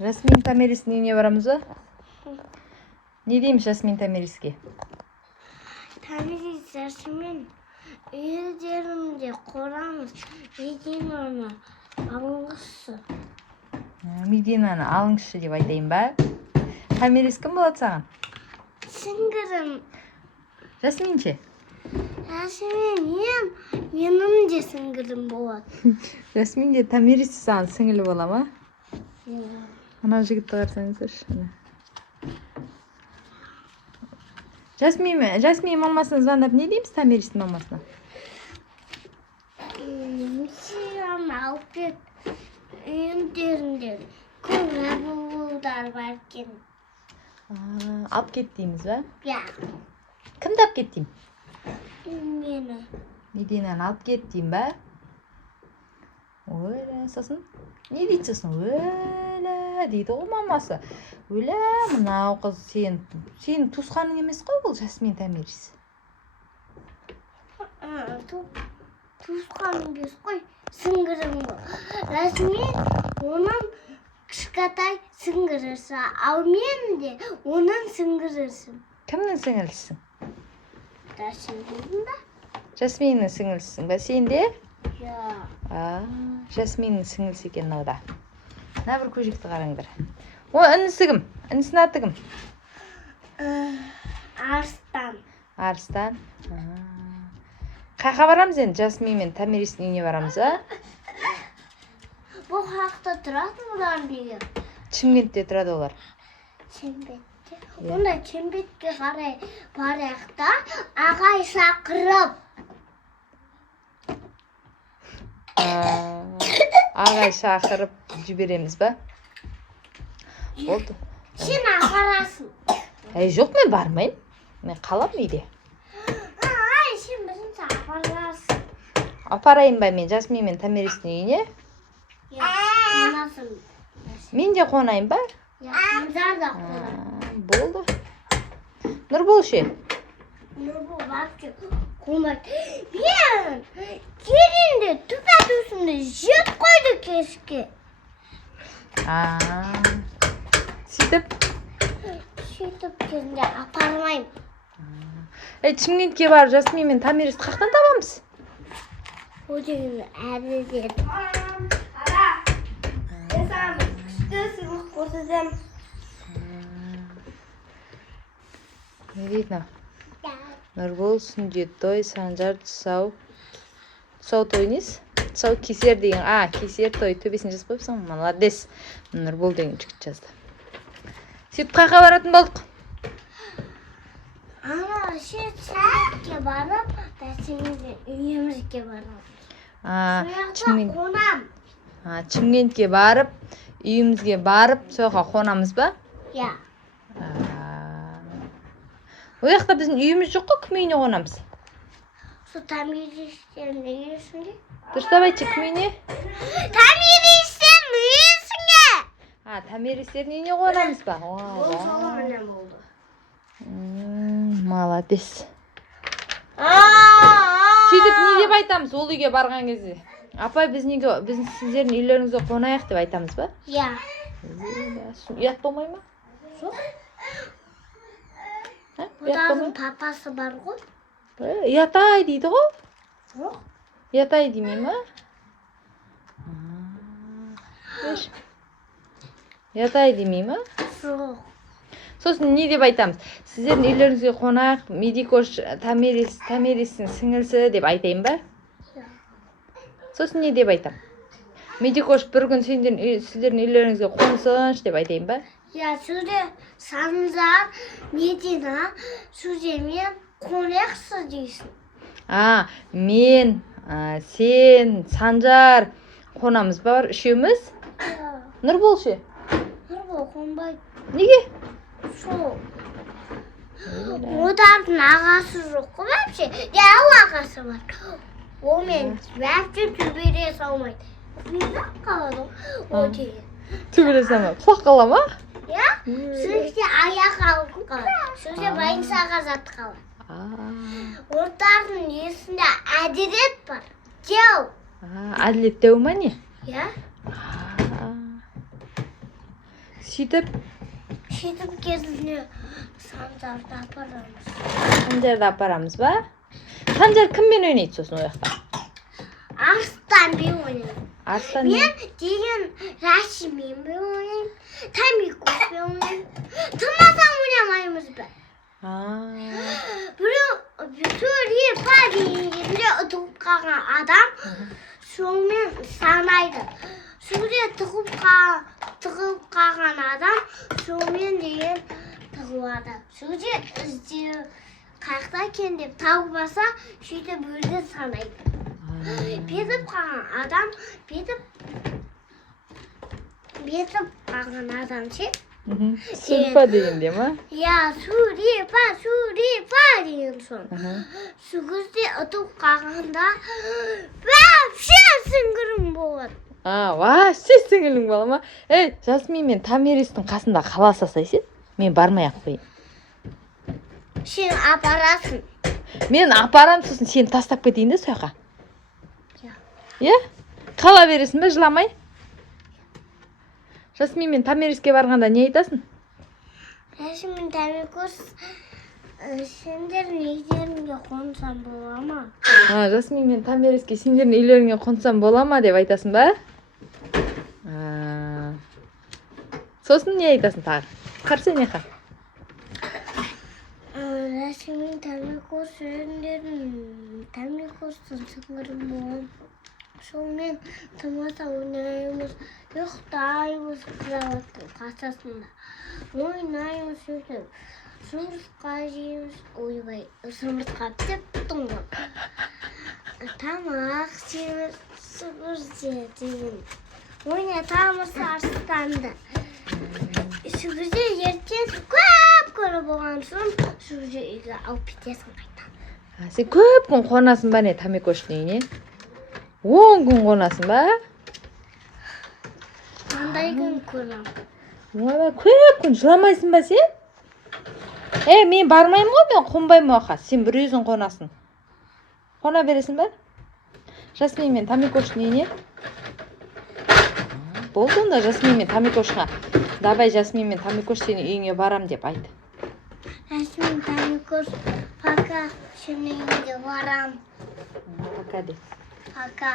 Жасмин Томиристің үйіне барамыз ба? Не дейміз Жасмин Томириске? Томирис Жасмин үйдерінде қорамыз. Мединаны алыңызшы. Мединаны алыңызшы деп айтайын ба? Томирис кім болады саған? Сіңгірім. Жасминше? Жасмин менің де сіңгірім болады. Жасмин де Томирис саған сіңілі бола ма? Ана жігітті қарсаңыздаршы. Жасмин мамасына звондап не дейміз Томиристің мамасына? Мединаны алып кет. Үйдерінде көп рабылудар бар екен. Алып кет дейміз ба? Ja. Кімді алып кет деймін? Мені. Мединаны алып кет деймін ба? Өлә, сосын? Не дейді сосын? Өлә дейді ғой мамасы. Өлә, мынау қыз сен туысқаның емес қой бұл Жасмин Томирис. Туысқаным емес қой, сіңгірім ғой. Жасмин оның кішкентай сіңгірісі, ал мен де оның сіңгірісім. Кімнің сіңілісің? Жасминнің ба? Жасминнің сіңілісің ба сен де? Ja. Жасминнің сіңілісі екен мынау. Мына бір көжекті қараңдар. О, інісі кім? Інісінің аты кім? Арыстан. Арыстан. Қайқа барамыз енді? Жасмин мен Томиристің үйіне барамыз, а? Бұл қақта тұрады бұлар неге? Шымкентте тұрады олар. Шымкентте. Онда Шымкентке қарай барайық та, ағай шақырып. Ағай шақырып жібереміз ба? Болды. Сен апарасың. Жоқ, мен бармайым. Мен қалам үйде. Сен біздің апарасың. Апарайын ба мен Жасмин мен Томиристің үйіне? Қонасың. Мен де қонайын ба? Санжар да қонады. Болды. Нұрбол ше? Нұрбол бақсы қонады. Мен керінде түпәт үстінде жеп қойды кешке. Сөйтіп кезінде апармайым. Шымкентке барып Жасмин мен Томиристі қақтан табамыз? О деген әрі деді. Мен саған күшті сыйлық көрсетем. Не дейді? Нұрбол, сүндет той, Санжар, тұсау. Тұсау той несі? Тұсау кесер деген. Кесер той. Төбесін жазып қойыпсың. Молодец. Нұрбол деген жігіт жазды. Сөйтіп қайқа баратын болдық? Шымкентке барып, үйімізге барып. Қонам. Шымкентке барып, үйімізге барып, сояққа қонамыз ба? Ja. Ояқта біздің үйіміз жоқ қой, кім үйіне қонамыз? Со Томиристен үйісіңе? Дұрыстап айтшы, кім үйіне? Томиристен үйісіңе! Томиристердің үйіне қонамыз ба? Ол жолы міне болды. Молодец. Сөйтіп не деп айтамыз ол үйге барған кезде? Апай, біздің сіздердің үйлеріңізге қонайық деп айтамыз ба? Ja. Ұят болмай ма? Жоқ. Бұдардың папасы бар ғой? Ұятай дейді ғой? Жоқ. Ұятай демей ма? Ұятай демей ма? Жоқ. Сосын не деп айтамыз? Сіздердің үйлеріңізге қонақ, Медикош Томиристің сіңілісі деп айтайын ба? Сосын не деп айтам? Медикош бір күн сіздердің үйлеріңізге қонсыншы деп айтайын ба? Ja, сөзде Санжар, Медина, сөзде мен қонақсы дейсің. Мен, сен, Санжар қонамыз бар, үшеуміз? Нұрбол ше? Нұрбол қонбайды. Неге? Сол. Одардың ағасы жоқ қой бәпше. Дәу ағасы бар. О мен бәпше төбере салмайды. Құлақ қалады о деген. Төбере салмайды. Құлақ қала ма? Ja, сөзде аяқ алып қалады. Сөзде байынсаға зат қалады. Одардың есінде әділет бар. Дәу. Әділет дәу ма не? Ja. Сөйтіп, кезінде Санжарды апарамыз. Санжарды апарамыз ба? Санжар кіммен ойнайды сосын ол жақта? Арыстанмен ойнайды. Арыстан Мен деген Рашимен ойнаймын. Тамикоспен ойнаймын. Тымасам ойнамаймыз ба? Біреу ұтылып қалған адам сонымен санайды. Тығып қалған адам сонымен деген тығылады. Іздеу қайықта екен деп табылмаса, сөйтіп өзі санайды. Бетіп қалған адам ше? Сурпа дегенде ма? Я, сурипа деген сон. Сүгірде ұтып қалғанда вообще сіңгірім болады. Вообще сіңілің бола ма? Жасмин мен Томиристің қасында қаласа сен, мен бармай-ақ қояйын. Сен апарасың. Мен апарам, сосын сені тастап кетейін де сояққа. Қала бересің бе, жыламай? Жасмин мен Томириске барғанда не айтасың? Жасмин мен Томирис сендердің үйлеріңе қонсам бола ма? Жасмин мен Томириске сендердің үйлеріңе қонсам бола ма деп айтасың ба? Сосын не айтасың тағы? Қарсы не қа? Жасмин мен Томирис сендердің Томирistің сіңірім болам. Сонымен тымаса ойнаймыз, ұйықтаймыз кроваттың қасасында. Ойнаймыз сөйтіп. Жұмыртқа жейміз, ойбай, жұмыртқа деп тұңғып. Тамақ жейміз, сүгірде деген. Ойнатамыз арыстанды. Сүгірде ертең көп болған соң, сүгірде үйге алып кетесің қайта. Сен көп күн қонасың ба не Томикоштың үйіне? 10 күн қонасың ба? Қандай күн қонам? Көп күн жыламайсың ба сен? Мен бармаймын ғой, мен қонбаймын оқа. Сен бір өзің қонасың. Қона бересің ба? Жасмин мен Томикоштың үйіне? Болды онда Жасмин мен Томикошқа. Давай Жасмин мен Томикош сенің үйіңе барам деп айт. Жасмин, Томикош, пока. Сенің үйіңе барам. Пока де. Пока.